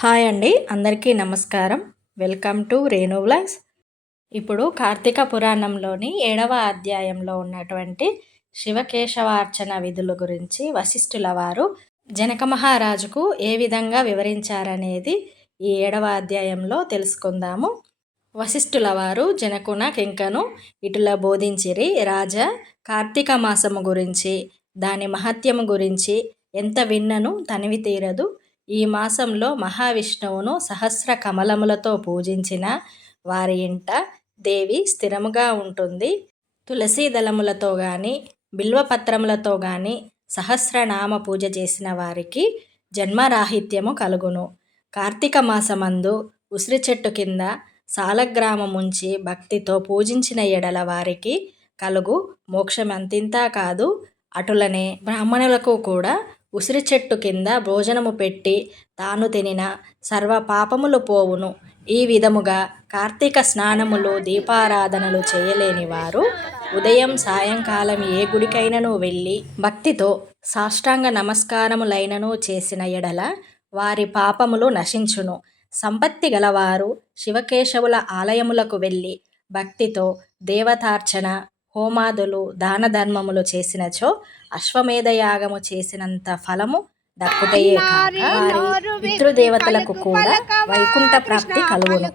Hi అండి, అందరికీ నమస్కారం. Welcome to Renu vlogs. ఇప్పుడు కార్తీక పురాణంలోని 7వ అధ్యాయంలో ఉన్నటువంటి శివకేశవార్చన విధుల గురించి వశిష్ఠుల వారు జనక మహారాజుకు ఏ విధంగా వివరించారనేది ఈ 7వ అధ్యాయంలో తెలుసుకుందాము. వశిష్ఠుల వారు జనకున కింకను ఇటుల బోధించిరి. రాజా, కార్తీక మాసము గురించి, దాని మహత్యము గురించి ఎంత విన్నను తనివి తీరదు. ఈ మాసంలో మహావిష్ణువును సహస్ర కమలములతో పూజించిన వారి ఇంట దేవి స్థిరముగా ఉంటుంది. తులసీ దళములతో కానీ బిల్వపత్రములతో కానీ సహస్రనామ పూజ చేసిన వారికి జన్మరాహిత్యము కలుగును. కార్తీక మాసమందు ఉసిరి చెట్టు కింద సాలగ్రామముంచి భక్తితో పూజించిన ఎడల వారికి కలుగు మోక్షమంతింతా కాదు. అటులనే బ్రాహ్మణులకు కూడా ఉసిరి చెట్టు కింద భోజనము పెట్టి తాను తినిన సర్వ పాపములు పోవును. ఈ విధముగా కార్తీక స్నానములు దీపారాధనలు చేయలేని వారు ఉదయం సాయంకాలం ఏ గుడికైనను వెళ్ళి భక్తితో సాష్టాంగ నమస్కారములైనను చేసిన ఎడల వారి పాపములు నశించును. సంపత్తి గలవారు శివకేశవుల ఆలయములకు వెళ్ళి భక్తితో దేవతార్చన, హోమాదులు, దాన ధర్మములు చేసినచో అశ్వమేధయాగము చేసినంత ఫలము దక్కుటయే కాక వారి పితృదేవతలకు కూడా వైకుంఠ ప్రాప్తి కలుగును.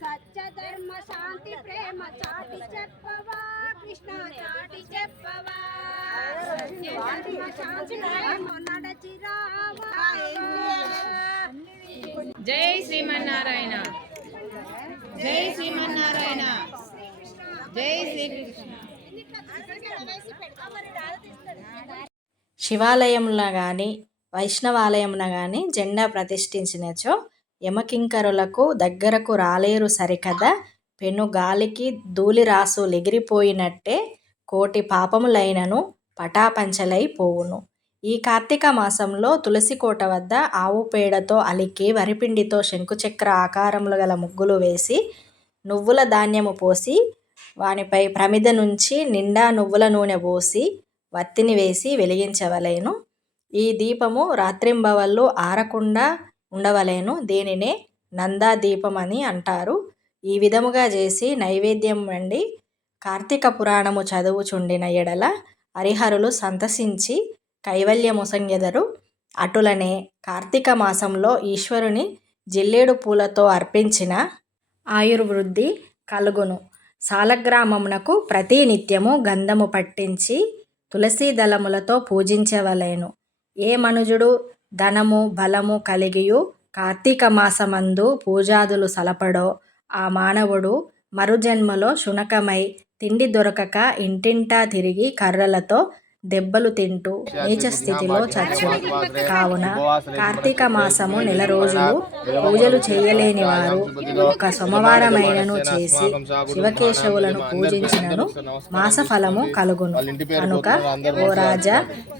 సత్యధర్మ శాంతి ప్రేమ చాటి చెప్పవా కృష్ణ, చాటి చెప్పవా. సత్యధర్మ శాంతి ప్రేమ నడచి రావా. జై శ్రీమన్నారాయణ, జై శ్రీమన్నారాయణ, జై శ్రీకృష్ణ. శివాలయమున కానీ వైష్ణవాలయమున కానీ జెండా ప్రతిష్ఠించినచో యమకింకరులకు దగ్గరకు రాలేరు సరికదా. పెను గాలికి ధూళిరాసు లెగిరిపోయినట్టే కోటి పాపములైనను పటాపంచలై పోవును. ఈ కార్తీక మాసంలో తులసి కోట వద్ద ఆవు పేడతో అలికి వరిపిండితో శంకుచక్ర ఆకారములు గల ముగ్గులు వేసి నువ్వుల ధాన్యము పోసి వానిపై ప్రమిద నుంచి నిండా నువ్వుల నూనె పోసి వత్తిని వేసి వెలిగించవలెను. ఈ దీపము రాత్రింబవళ్ళు ఆరకుండా ఉండవలెను. దీనినే నందా దీపం అని అంటారు. ఈ విధముగా చేసి నైవేద్యం వండి కార్తీక పురాణము చదువుచుండిన ఎడల హరిహరులు సంతసించి కైవల్యమొసంగెదరు. అటులనే కార్తీక మాసంలో ఈశ్వరుని జిల్లేడు పూలతో అర్పించిన ఆయుర్వృద్ధి కలుగును. సాలగ్రామమునకు ప్రతి నిత్యము గంధము పట్టించి తులసీ దళములతో పూజించవలెను. ఏ మనుజుడు ధనము బలము కలిగియు కార్తీక మాసమందు పూజాదులు సలపడో ఆ మానవుడు మరుజన్మలో శునకమై తిండి దొరకక ఇంటింటా తిరిగి కర్రలతో దెబ్బలు తింటూ నీచ స్థితిలో చచ్చును. కావున కార్తీక మాసము నెల రోజులు పూజలు చేయలేని వారు ఒక సోమవారమైనను చేసి శివకేశవులను పూజించినను మాసఫలము కలుగును. కనుక ఓ రాజా,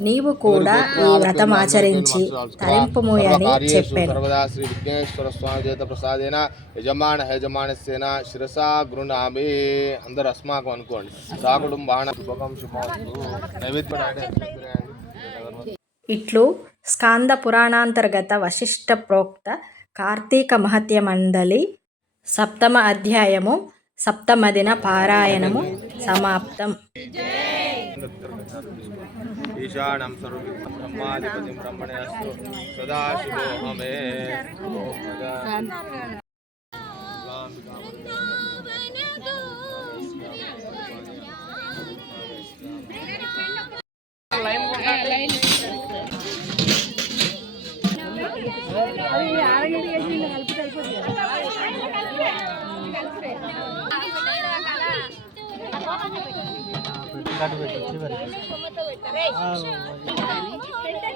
నీవు కూడా ఈ వ్రతమాచరించి తరింపుము అని చెప్పాను. అందరు అస్మాకం అనుకోండి. సాకుటుంబాణ శుభకం శుభం. ఇట్లు స్కాంద పురాణాంతర్గత వశిష్ఠ ప్రోక్త కార్తీక మహత్య మండలి 7వ అధ్యాయము 7వ దిన పారాయణము సమాప్తం. ఈశానం సర్వవిఘ్న బ్రహ్మాధిపతిం బ్రహ్మణేస్తు సదాశివోహమే.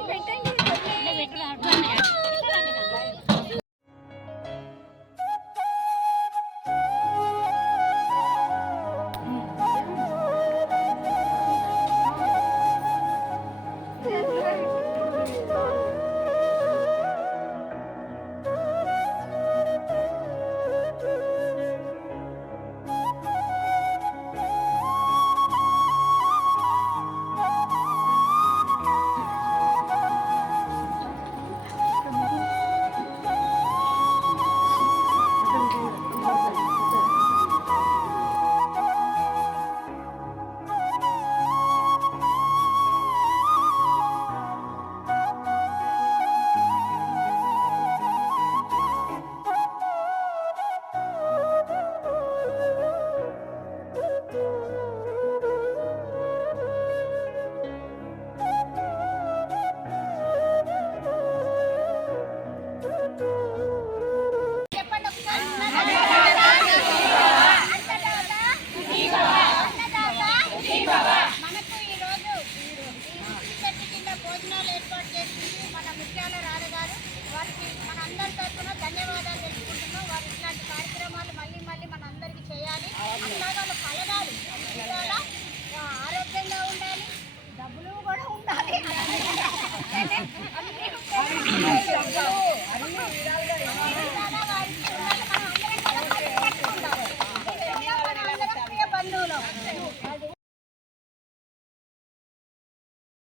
పెట్టండి